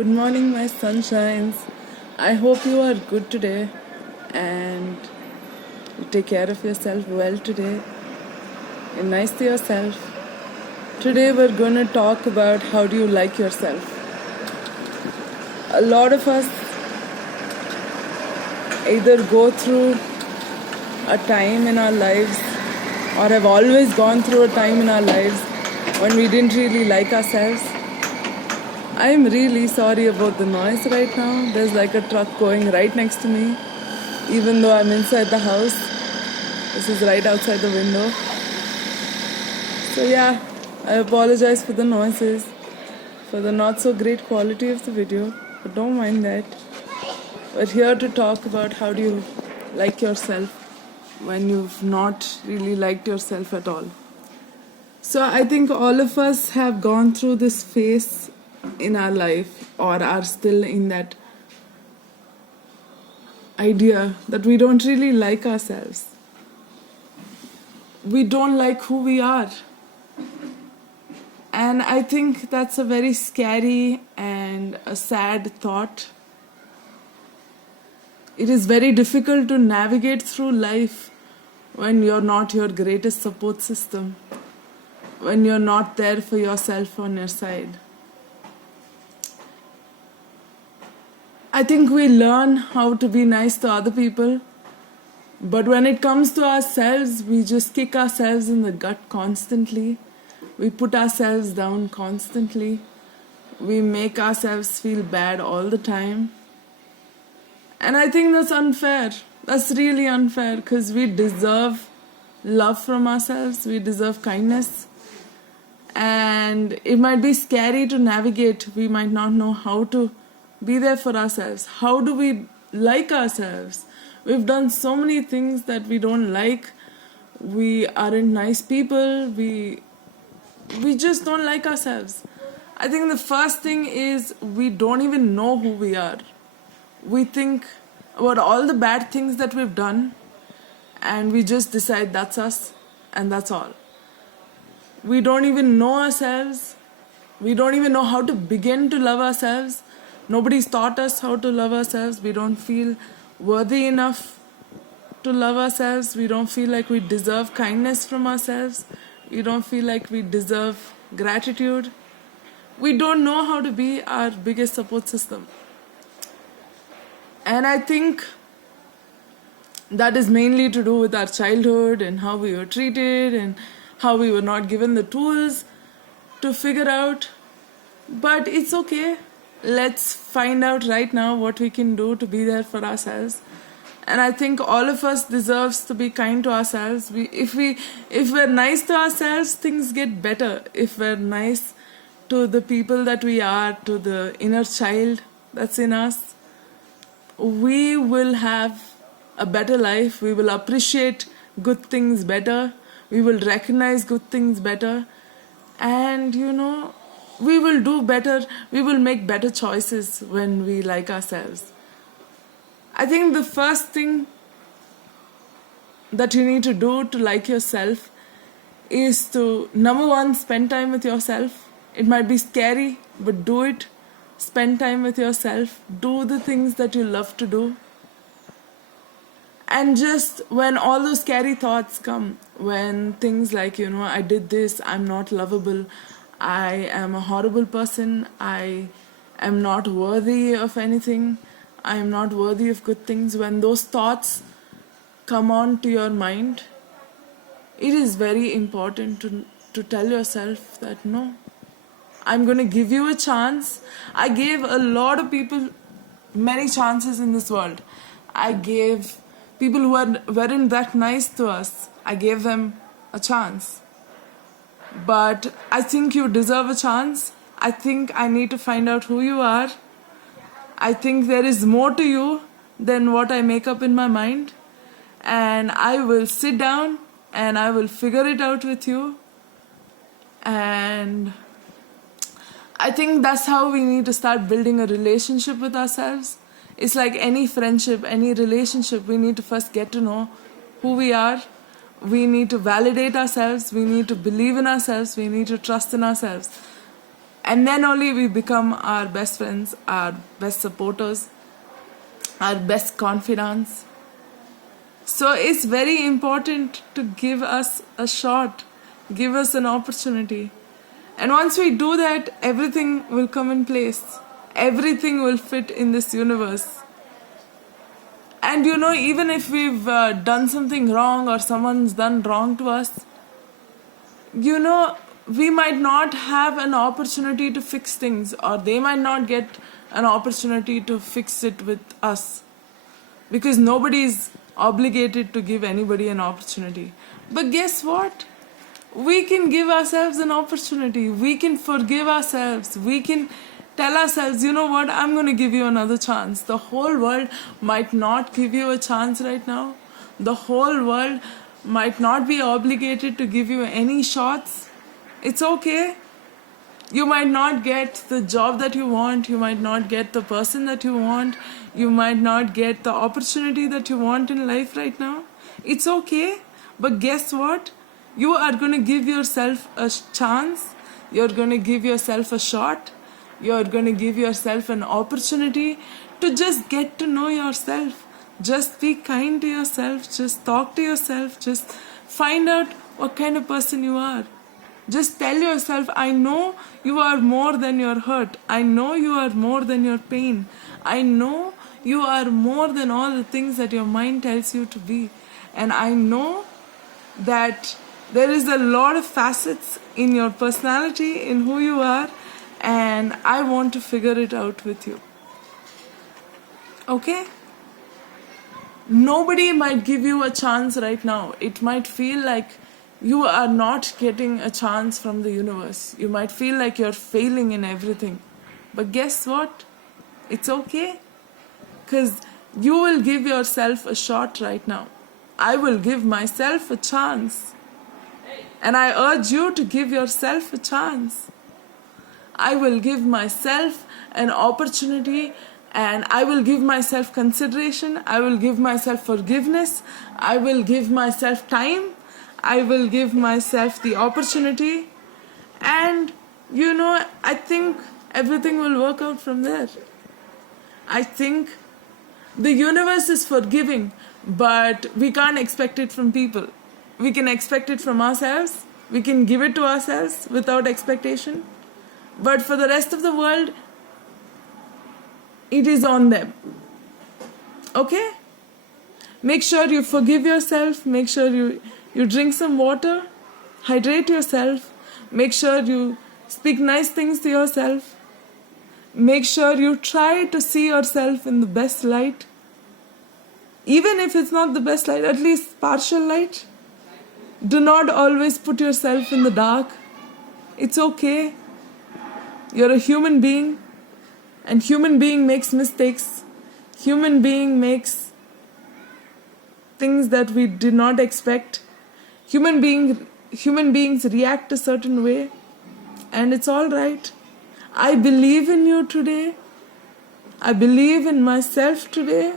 Good morning, my sunshines. I hope you are good today and you take care of yourself well today. You're nice to yourself. Today, we're going to talk about how do you like yourself. A lot of us either go through a time in our lives or have always gone through a time in our lives when we didn't really like ourselves. I'm really sorry about the noise right now. There's like a truck going right next to me, even though I'm inside the house. This is right outside the window. So yeah, I apologize for the noises, for the not so great quality of the video, but don't mind that. We're here to talk about how do you like yourself when you've not really liked yourself at all. So I think all of us have gone through this phase in our life or are still in that idea that we don't really like ourselves. We don't like who we are. And I think that's a very scary and a sad thought. It is very difficult to navigate through life when you're not your greatest support system, when you're not there for yourself on your side. I think we learn how to be nice to other people, but when it comes to ourselves, we just kick ourselves in the gut constantly. We put ourselves down constantly. We make ourselves feel bad all the time. And I think that's unfair. That's really unfair because we deserve love from ourselves. We deserve kindness. And it might be scary to navigate. We might not know how to be there for ourselves. How do we like ourselves? We've done so many things that we don't like. We aren't nice people. We just don't like ourselves. I think the first thing is we don't even know who we are. We think about all the bad things that we've done and we just decide that's us and that's all. We don't even know ourselves. We don't even know how to begin to love ourselves. Nobody's taught us how to love ourselves. We don't feel worthy enough to love ourselves. We don't feel like we deserve kindness from ourselves. We don't feel like we deserve gratitude. We don't know how to be our biggest support system. And I think that is mainly to do with our childhood and how we were treated and how we were not given the tools to figure out. But it's okay. Let's find out right now what we can do to be there for ourselves. And I think all of us deserves to be kind to ourselves. If we're nice to ourselves, things get better. If we're nice to the people that we are, to the inner child that's in us, we will have a better life. We will appreciate good things better. We will recognize good things better. And we will do better. We will make better choices when we like ourselves. I think the first thing that you need to do to like yourself is to, number one, spend time with yourself. It might be scary, but do it. Spend time with yourself. Do the things that you love to do. And just when all those scary thoughts come, when things like, I did this, I'm not lovable, I am a horrible person, I am not worthy of anything, I am not worthy of good things, when those thoughts come on to your mind, it is very important to tell yourself that no, I'm going to give you a chance. I gave a lot of people many chances in this world. I gave people who weren't that nice to us, I gave them a chance. But I think you deserve a chance. I think I need to find out who you are. I think there is more to you than what I make up in my mind. And I will sit down and I will figure it out with you. And I think that's how we need to start building a relationship with ourselves. It's like any friendship, any relationship, we need to first get to know who we are. We need to validate ourselves. We need to believe in ourselves. We need to trust in ourselves. And then only we become our best friends, our best supporters, our best confidants. So it's very important to give us a shot, give us an opportunity. And once we do that, everything will come in place. Everything will fit in this universe. And even if we've done something wrong or someone's done wrong to us, we might not have an opportunity to fix things, or they might not get an opportunity to fix it with us, because nobody is obligated to give anybody an opportunity. But guess what? We can give ourselves an opportunity. We can forgive ourselves. We can tell ourselves, you know what, I'm going to give you another chance. The whole world might not give you a chance right now. The whole world might not be obligated to give you any shots. It's okay. You might not get the job that you want. You might not get the person that you want. You might not get the opportunity that you want in life right now. It's okay. But guess what? You are going to give yourself a chance. You're going to give yourself a shot. You're going to give yourself an opportunity to just get to know yourself. Just be kind to yourself. Just talk to yourself. Just find out what kind of person you are. Just tell yourself, I know you are more than your hurt. I know you are more than your pain. I know you are more than all the things that your mind tells you to be. And I know that there is a lot of facets in your personality, in who you are, and I want to figure it out with you. Okay? Nobody might give you a chance right now. It might feel like you are not getting a chance from the universe. You might feel like you're failing in everything. But guess what? It's okay. Because you will give yourself a shot right now. I will give myself a chance. And I urge you to give yourself a chance. I will give myself an opportunity, and I will give myself consideration. I will give myself forgiveness. I will give myself time. I will give myself the opportunity. And I think everything will work out from there. I think the universe is forgiving, but we can't expect it from people. We can expect it from ourselves. We can give it to ourselves without expectation. But for the rest of the world, it is on them. Okay? Make sure you forgive yourself. Make sure you drink some water. Hydrate yourself. Make sure you speak nice things to yourself. Make sure you try to see yourself in the best light. Even if it's not the best light, at least partial light. Do not always put yourself in the dark. It's okay. You're a human being, and human being makes mistakes. Human being makes things that we did not expect. Human beings react a certain way, and it's all right. I believe in you today. I believe in myself today.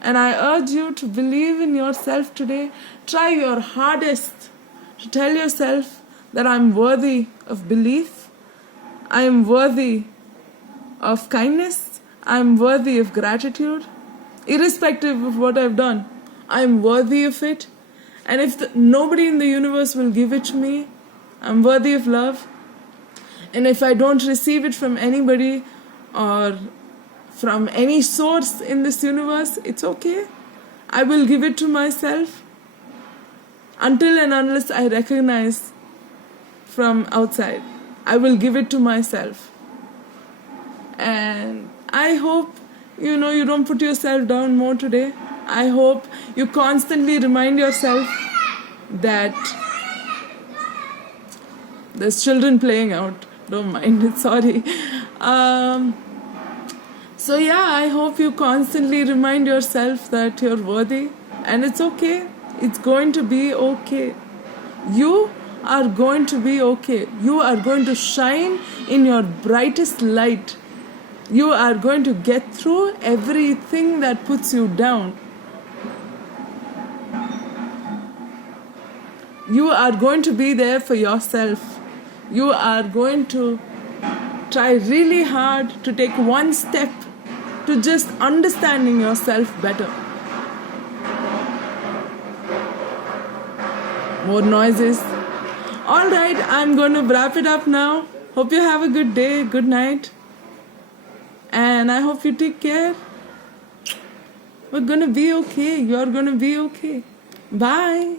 And I urge you to believe in yourself today. Try your hardest to tell yourself that I'm worthy of belief. I am worthy of kindness. I am worthy of gratitude. Irrespective of what I've done, I am worthy of it. And if nobody in the universe will give it to me, I'm worthy of love. And if I don't receive it from anybody or from any source in this universe, it's okay. I will give it to myself until and unless I recognize from outside. I will give it to myself. And I hope, you don't put yourself down more today. I hope you constantly remind yourself that there's children playing out. Don't mind it, sorry. So yeah, I hope you constantly remind yourself that you're worthy. And it's okay. It's going to be okay. You are going to be okay. You are going to shine in your brightest light. You are going to get through everything that puts you down. You are going to be there for yourself. You are going to try really hard to take one step to just understanding yourself better. More noises. Alright, I'm going to wrap it up now. Hope you have a good day, good night. And I hope you take care. We're gonna be okay. You're gonna be okay. Bye.